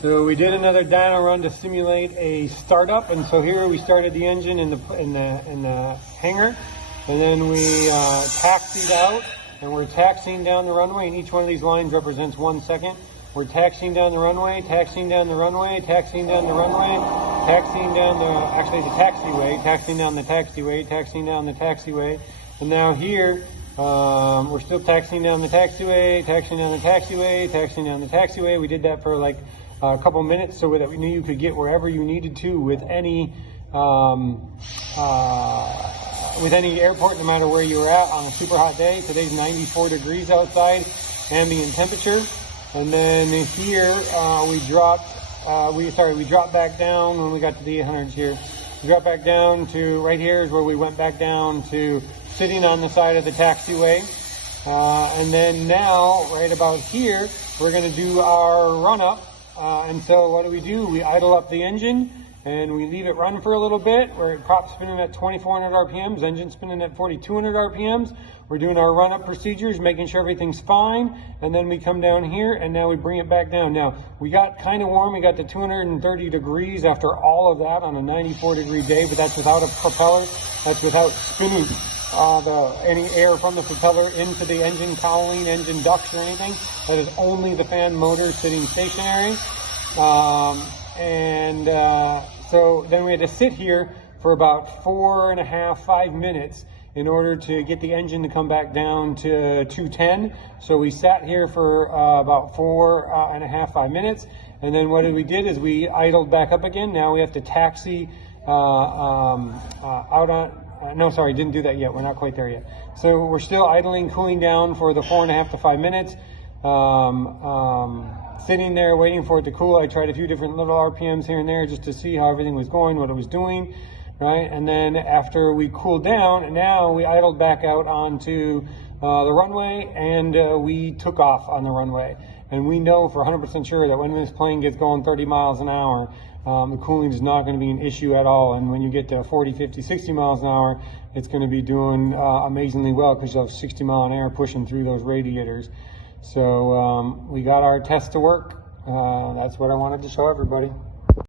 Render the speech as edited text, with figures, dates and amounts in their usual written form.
So we did another dyno run to simulate a startup, and so here we started the engine in the hangar, and then we taxied out, and we're taxiing down the runway, and each one of these lines represents 1 second. We're taxiing down the runway, taxiing down the runway, taxiing down the runway, taxiing down the taxiway, taxiing down the taxiway, taxiing down the taxiway, and now here we're still taxiing down the taxiway, taxiing down the taxiway, taxiing down the taxiway. We did that for like a couple minutes so that we knew you could get wherever you needed to with any airport, no matter where you were at on a super hot day. Today's 94 degrees outside, ambient temperature. And then here we dropped back down when we got to the 800s here. We dropped back down to right here is where we went back down to sitting on the side of the taxiway. And then now, right about here, we're going to do our run up. And so what do? We idle up the engine and we leave it run for a little bit, where it prop spinning at 2,400 RPMs, engine spinning at 4,200 RPMs. We're doing our run up procedures, making sure everything's fine. And then we come down here and now we bring it back down. Now, we got kind of warm. We got to 230 degrees after all of that on a 94 degree day, but that's without a propeller. That's without spinning any air from the propeller into the engine cowling, engine ducts or anything. That is only the fan motor sitting stationary. So then we had to sit here for about 4.5–5 minutes in order to get the engine to come back down to 210. So we sat here for about 4.5–5 minutes. And then what we did is we idled back up again. Now we have to taxi out on, no, sorry, didn't do that yet. We're not quite there yet. So we're still idling, cooling down for the 4.5–5 minutes. Sitting there waiting for it to cool. I tried a few different little RPMs here and there just to see how everything was going, what it was doing, right? And then after we cooled down, now we idled back out onto the runway, and we took off on the runway. And we know for 100% sure that when this plane gets going 30 miles an hour, the cooling is not going to be an issue at all. And when you get to 40, 50, 60 miles an hour, it's going to be doing amazingly well, because you have 60 mile an hour pushing through those radiators. So we got our test to work. That's what I wanted to show everybody.